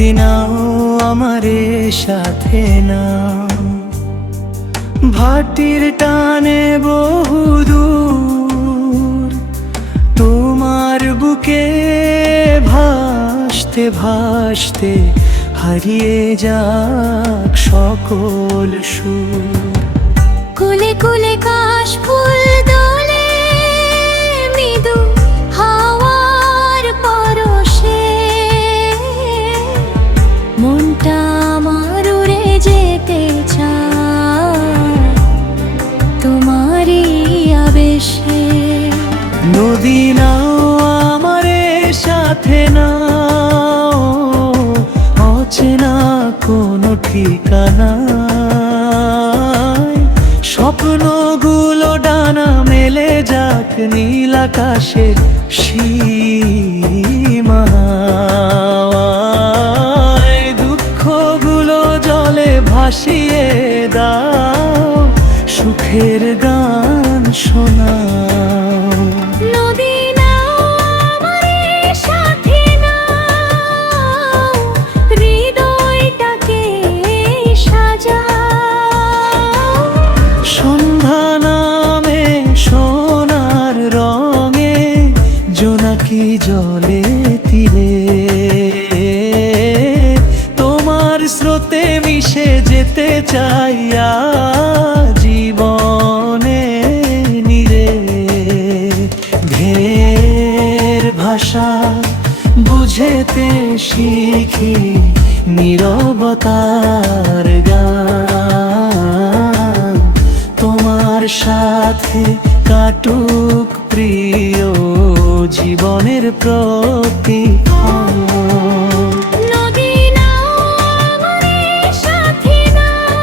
নদী নাও আমারে সাথে নাও, ভাটির টানে বহুদূর তোমার বুকে ভাসতে ভাসতে হারিয়ে যাক সকল সুর। কুলে কুলে কাশ ফুল দোলে মৃদু হাওয়ার পরশে, মনটা আমার উড়ে যেতে চায় তোমারই আবেশে। নদী নাও আমারে সাথে নাও, অচেনা কোনো ঠিকানা, স্বপ্নগুলো ডানা মেলে যাক নীল আকাশের সীমায়। দুঃখগুলো জলে ভাসিয়ে দাও, সুখের গান শোনাও। নদী নাও আমারে সাথে নাও, হৃদয়টাকে সাজাও। সন্ধ্যা নামে সোনার রঙে, জোনাকি জলে তীরে তোমার স্রোতে মিশে যেতে চাই জীবনে নিরে। ঢের ভাষা বুঝেতে শিখি নীরবতার গান, তোমার সাথে কাটুক প্রিয় জীবনের প্রতিক্ষণ। নদী নাও আমারে সাথে নাও।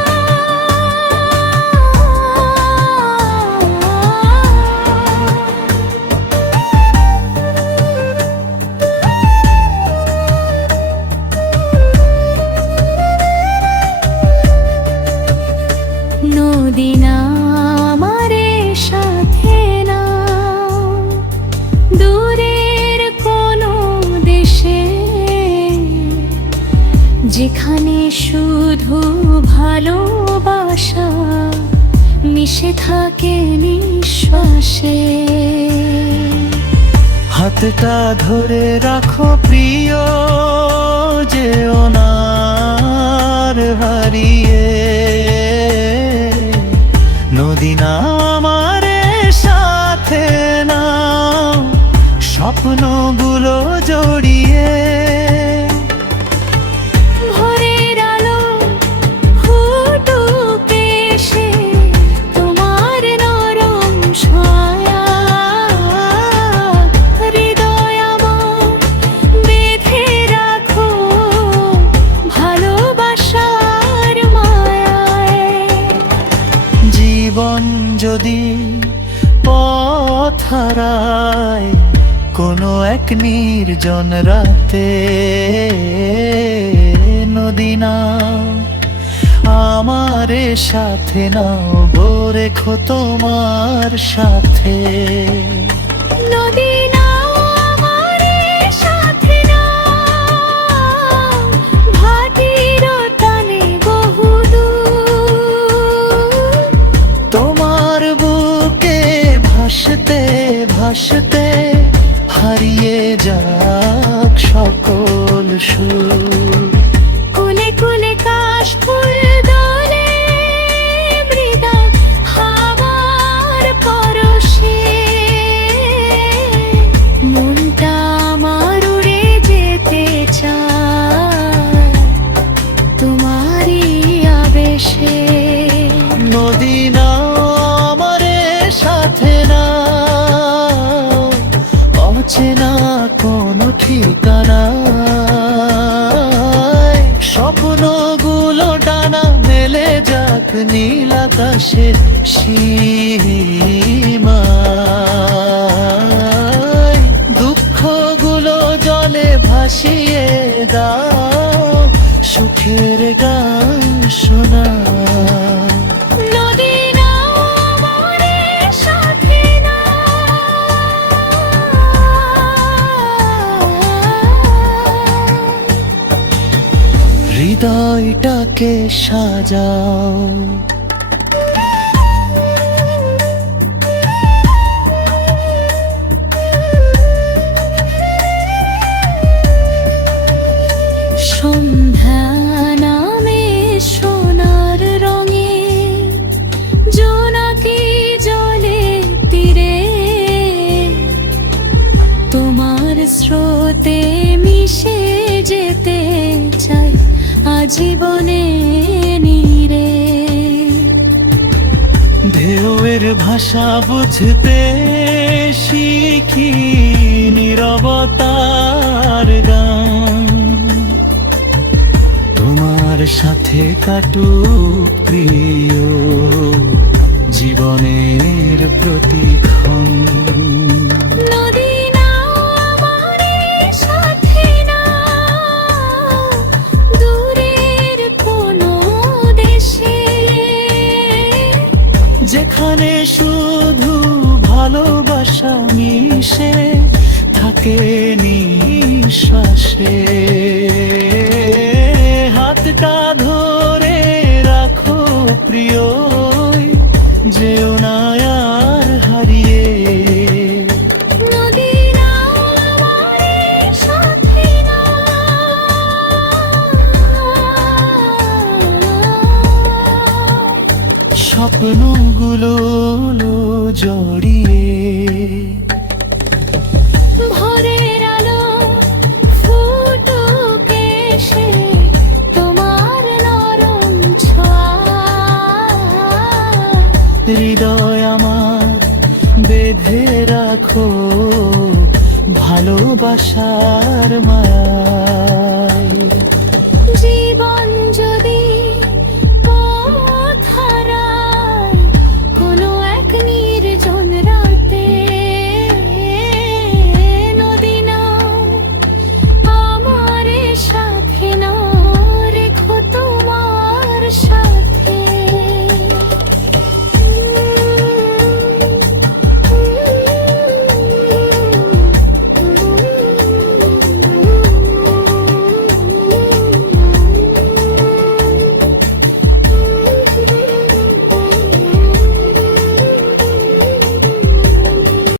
নদী নাও আমারে সাথে নাও, দূরের কোনো দেশে, যেখানে শুধু ভালোবাসা মিশে থাকে নিঃশ্বাসে। হাতটা ধরে রাখো প্রিয়, যেও না আর হারিয়ে। নদী নাও আমারে সাথে নাও, স্বপ্নগুলো জড়িয়ে। ভোরের আলো ফুটুক এসে তোমার নরম ছায়া, হৃদয় আমার বেঁধে রাখো ভালোবাসার মায়ায়। জীবন যদি পথ হারায় কোনো এক নির্জন রাতে, নদী নাও আমারে সাথে নাও, রেখো তোমার সাথে। নদী নাও আমারে সাথে নাও, ভাটির টানে বহুদূর তোমার বুকে ভাসতে ভাসতে হারিয়ে যাক সকল সুর। কুলে কুলে কাশ ফুল দোলে মৃদা হাওয়ার পরশে, মনটা আমার উড়ে যেতে চায় তোমারই আবেশে। নদী নাও আমারে সাথে নাও, অচেনা কোনো ঠিকানা, স্বপ্নগুলো ডানা মেলে যাক নীল আকাশের সীমায়। দুঃখগুলো জলে ভাসিয়ে দাও, সুখের গান শোনাও। নদী নাও আমারে সাথে নাও। হৃদয়টাকে সাজাও। সন্ধ্যা নামে সোনার রঙে জোনাকি জলে তীরে তোমার স্রোতে মিশে যেতে চাই আজীবনে নীরে। ঢেউয়ের ভাষা বুঝতে শিখি নীরবতার গান, তোমার সাথে কাটুক প্রিয় জীবনের প্রতিক্ষণ। নদী নাও আমার সাথে নাও, দূরের কোনো দেশে, যেখানে শুধু ভালোবাসা মিশে থাকে নিঃশ্বাসে। হাতটা ধরে রাখো প্রিয়, যেও না আর হারিয়ে। নদী নাও আমার সাথে নাও, স্বপ্নগুলো জড়িয়ে ভোরের আলো ফুটুক এসে তোমার নরম ছোঁয়া। হৃদয় আমার বেঁধে রাখো ভালোবাসার মায়া।